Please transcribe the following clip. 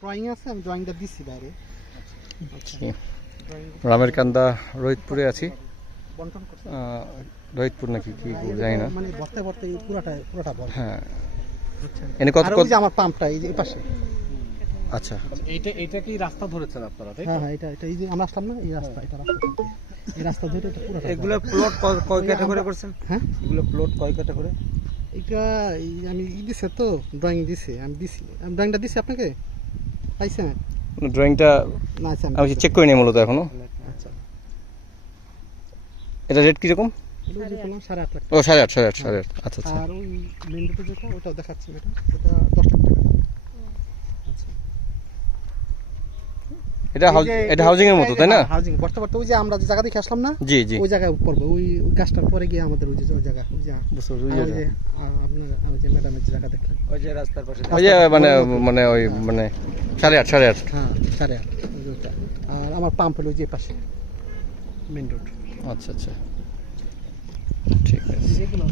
Drawing আছে, আমি ড্রয়িংটা দিচ্ছি বাইরে। রামেরকান্দা রোহিতপুরে আছি। বন্টন করছে রোহিতপুর নাকি কি জানি না। মানে ভর্তে ভর্তে পুরোটা বল। হ্যাঁ, বুঝছেন? এনে কত আর ওই যে আমার পাম্পটা এই যে এই পাশে। আচ্ছা, এইটা কি রাস্তা ধরেছেন আপনারা, তাই তো? হ্যাঁ এটা এই যে আমরা আসলাম না, এই রাস্তা, এটা রাস্তা থেকে। এই রাস্তা ধরে এটা পুরোটা। এগুলো প্লট কয় ক্যাটাগরি করছেন? হ্যাঁ এগুলো প্লট কয় ক্যাটাগরি? এটা আমি দিছে তো, ড্রয়িং দিছে, আমি ড্রয়িংটা দিছি আপনাকে, পাইছেন? ড্রয়িংটা না আচ্ছা আমি চেক করিনি মূলত এখনো। আচ্ছা এটা রেট কিরকম? এটা যে বললাম 8.5 লাখ। ও 8.5 আচ্ছা আচ্ছা। আর ওই মেন রোডে যেটা ওটাও দেখাচ্ছি, এটা 10 লাখ টাকা। এটা হাউজিং এর মতো, তাই না? হাউজিং বর্তমানে ওই যে আমরা যে জায়গা দেখে আসলাম না, জি জি, ওই জায়গায় পড়বে। ওই গাছটার পরে গিয়ে আমাদের ওই যে জায়গা, ওই যে বুঝতে ওই যে আপনার ওই যে ম্যাডামের যে জায়গা দেখলেন, ওই যে রাস্তার পাশে। ওই যে মানে ওই মানে 8.5 হ্যাঁ 8.5 ওই যে ওটা। আর আমার পাম্প হলো ওই যে পাশে মেন রোড। আচ্ছা আচ্ছা, ঠিক আছে। এগুলো